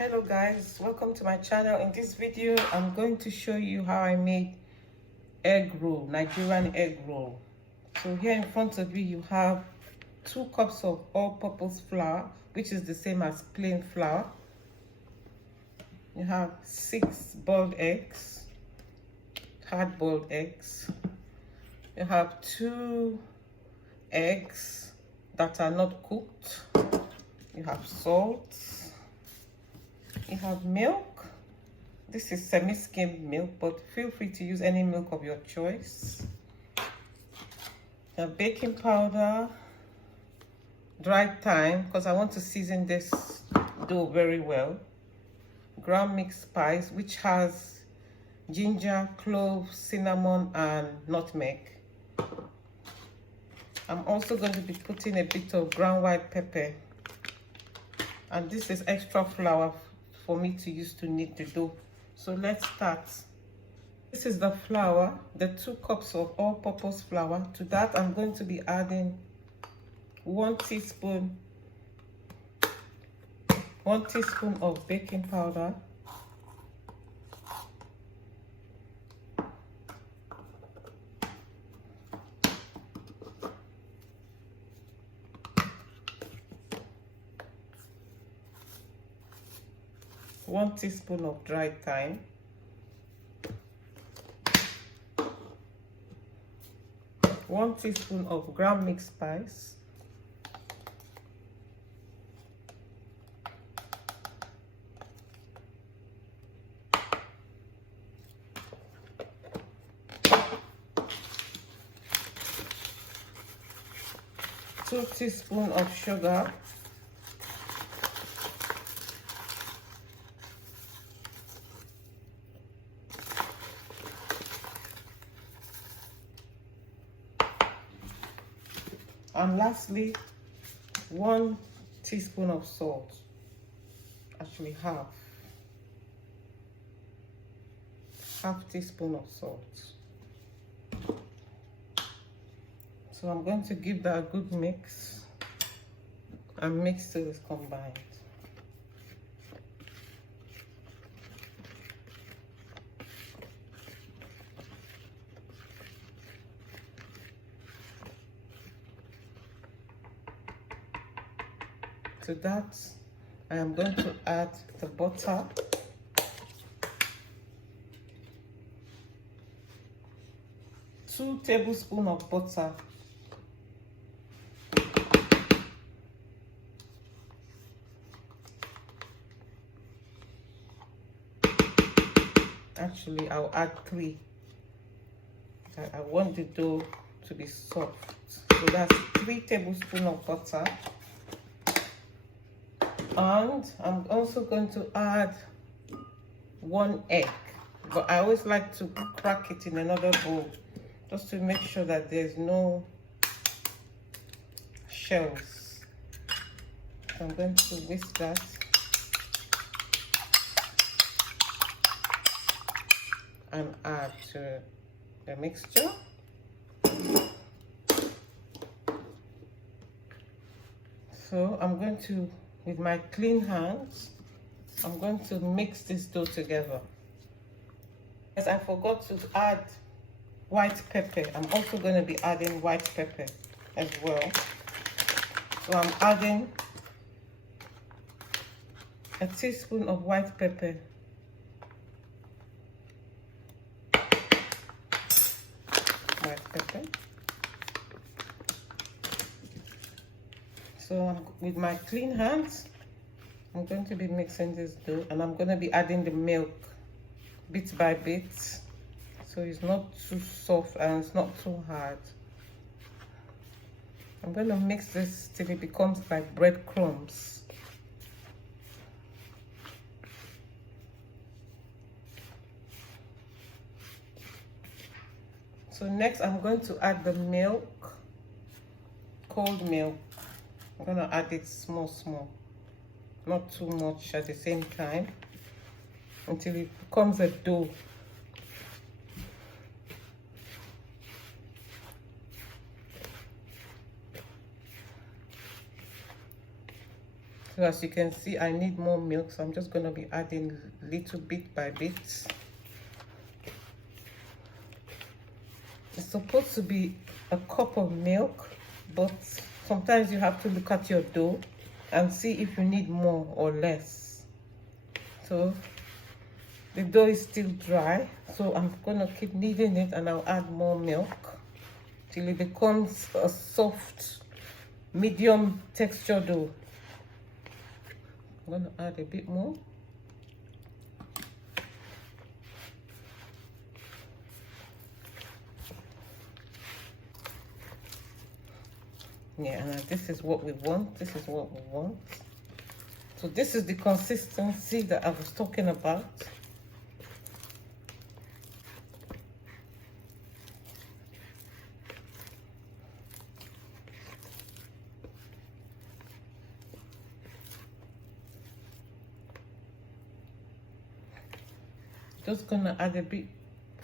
Hello guys, welcome to my channel. In this video I'm going to show you how I made egg roll, Nigerian egg roll. So here in front of you have 2 cups of all-purpose flour, which is the same as plain flour. You have 6 boiled eggs, hard-boiled eggs. You have 2 eggs that are not cooked. You have salt. You have milk. This is semi-skimmed milk, but feel free to use any milk of your choice. You have baking powder, dried thyme, because I want to season this dough very well. Ground mixed spice, which has ginger, cloves, cinnamon, and nutmeg. I'm also going to be putting a bit of ground white pepper. And this is extra flour for me to use to knead the dough. So let's start. This is the flour, the 2 cups of all-purpose flour. To that I'm going to be adding 1 teaspoon of baking powder, 1 teaspoon of dried thyme, 1 teaspoon of ground mixed spice, 2 teaspoons of sugar, and lastly 1 teaspoon of salt, actually half teaspoon of salt. So I'm going to give that a good mix and mix till it's combined. To that, I am going to add the butter, two tablespoons of butter, actually I'll add 3. I want the dough to be soft, so that's 3 tablespoons of butter. And I'm also going to add 1 egg, but I always like to crack it in another bowl just to make sure that there's no shells. So I'm going to whisk that and add to the mixture. So I'm going to, with my clean hands, I'm going to mix this dough together. As I forgot to add white pepper, I'm also going to be adding white pepper as well. So I'm adding a teaspoon of white pepper, So with my clean hands, I'm going to be mixing this dough, and I'm going to be adding the milk bit by bit, so it's not too soft and it's not too hard. I'm going to mix this till it becomes like breadcrumbs. So next I'm going to add the milk, cold milk. I'm going to add it small, not too much at the same time, until it becomes a dough. So as you can see, I need more milk, so I'm just going to be adding little bit by bit. It's supposed to be a cup of milk, but sometimes you have to look at your dough and see if you need more or less. So the dough is still dry, so I'm gonna keep kneading it, and I'll add more milk till it becomes a soft, medium texture dough. I'm gonna add a bit more. Yeah, and this is what we want. This is what we want. So this is the consistency that I was talking about. Just gonna add a bit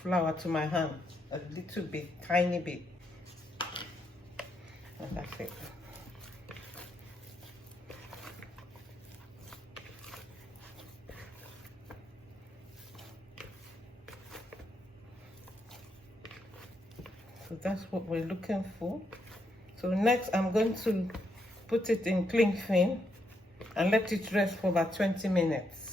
flour to my hand, a little bit, tiny bit, and that's it. So that's what we're looking for. So next I'm going to put it in cling film and let it rest for about 20 minutes.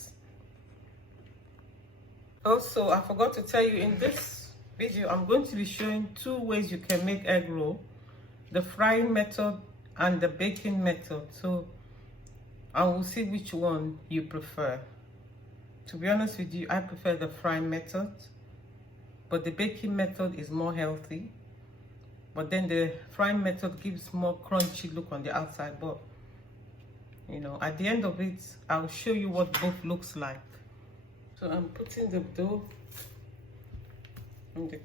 Also, I forgot to tell you, in this video I'm going to be showing 2 ways you can make egg roll: the frying method and the baking method. So I will see which one you prefer. To be honest with you, I prefer the frying method, but the baking method is more healthy. But then the frying method gives more crunchy look on the outside. But you know, at the end of it, I'll show you what both looks like. So I'm putting the dough in the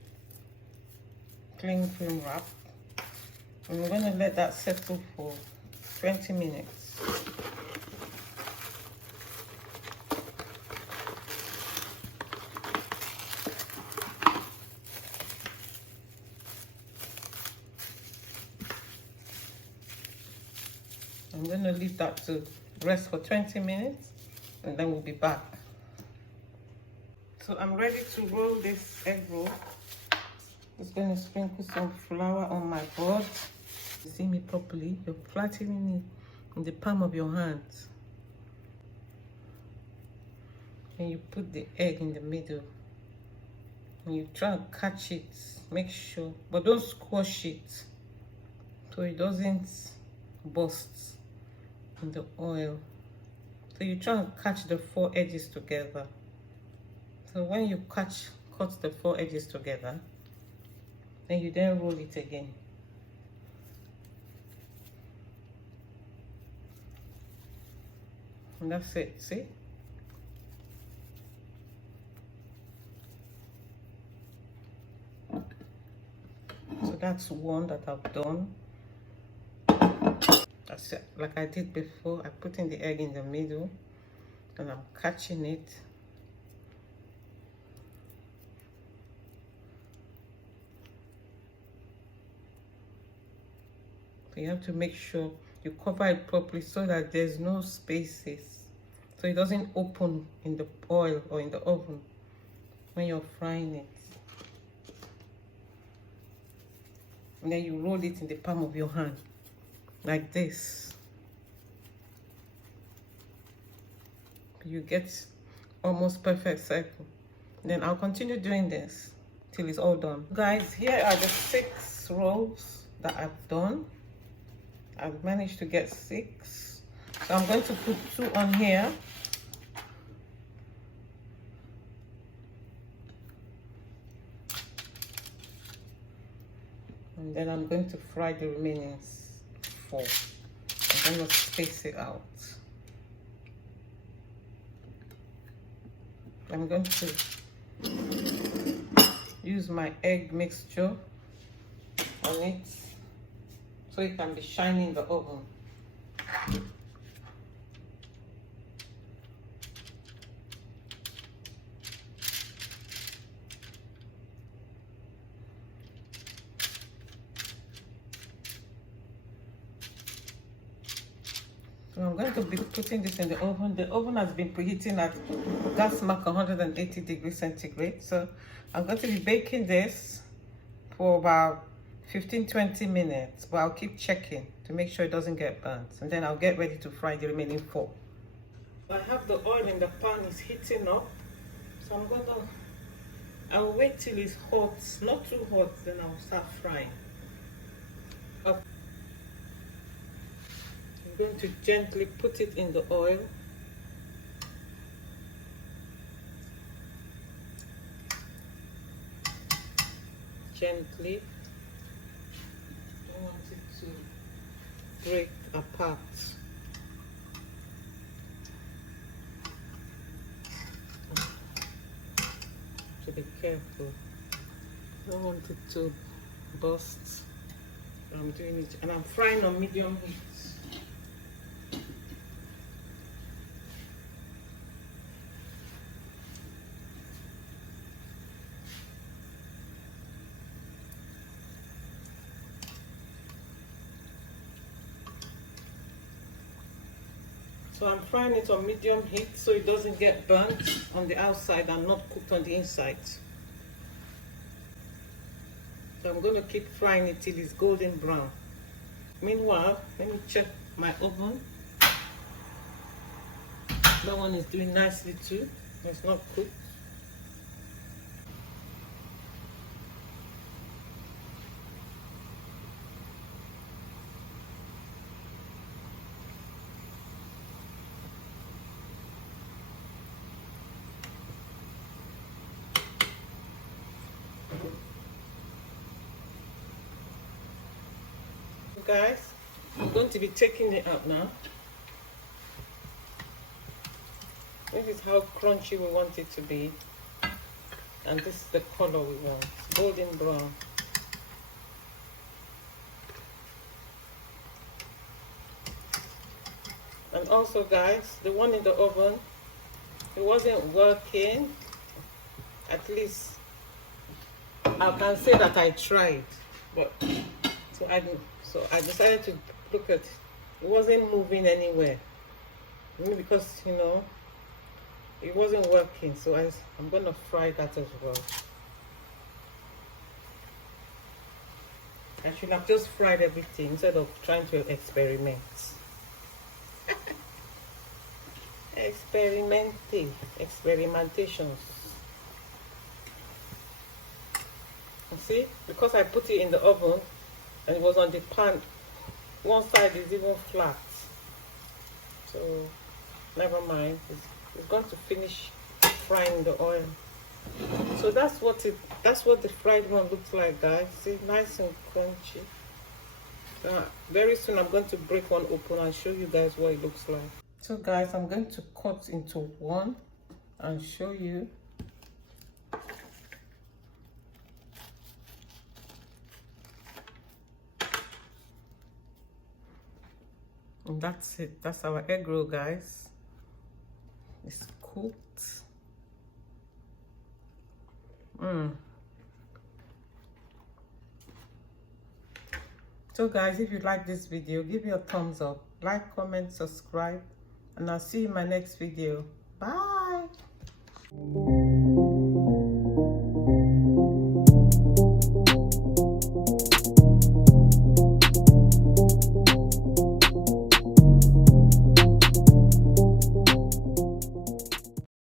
cling film wrap, and we're going to let that settle for 20 minutes. I'm going to leave that to rest for 20 minutes, and then we'll be back. So I'm ready to roll this egg roll. Just going to sprinkle some flour on my board. See me properly? You're flattening it in the palm of your hands. And you put the egg in the middle. And you try to catch it. Make sure, but don't squash it so it doesn't burst in the oil. So you try to catch the 4 edges together. So when you cut the 4 edges together, then you then roll it again. And that's it, see? So that's one that I've done. That's it. Like I did before, I put in the egg in the middle and I'm catching it. So you have to make sure you cover it properly so that there's no spaces, so it doesn't open in the oil or in the oven when you're frying it. And then you roll it in the palm of your hand like this. You get almost perfect circle. Then I'll continue doing this till it's all done. Guys, here are the 6 rolls that I've done. I've managed to get 6. So I'm going to put 2 on here. And then I'm going to fry the remaining 4. I'm going to space it out. I'm going to use my egg mixture on it so it can be shiny in the oven. So So I'm going to be putting this in the oven. The oven has been preheating at gas mark 180 degrees centigrade. So I'm going to be baking this for about 15-20 minutes, but I'll keep checking to make sure it doesn't get burnt, and then I'll get ready to fry the remaining 4. I have the oil in the pan, is heating up, so I'll wait till it's hot, not too hot, then I'll start frying. I'm going to gently put it in the oil. Gently. Don't want it to break apart. To be careful. Don't want it to burst. I'm doing it, and I'm frying on medium heat. So I'm frying it on medium heat so it doesn't get burnt on the outside and not cooked on the inside. So I'm going to keep frying it till it's golden brown. Meanwhile, let me check my oven. That one is doing nicely too. It's not cooked. Guys, I'm going to be taking it out now. This is how crunchy we want it to be, and this is the color we want, golden brown. And also guys, the one in the oven, it wasn't working. At least I can say that I tried, but so I decided to look at it. It wasn't moving anywhere. Maybe because, you know, it wasn't working. So I'm going to fry that as well. I should have just fried everything instead of trying to experiment. Experimentations. You see, because I put it in the oven, and it was on the pan, one side is even flat, so never mind. It's going to finish frying the oil. So that's what the fried one looks like, guys. See, nice and crunchy. Very soon I'm going to break one open and show you guys what it looks like. So guys, I'm going to cut into one and show you. And that's it. That's our egg roll, guys. It's cooked. So guys, if you like this video, give me a thumbs up, like, comment, subscribe, and I'll see you in my next video. Bye.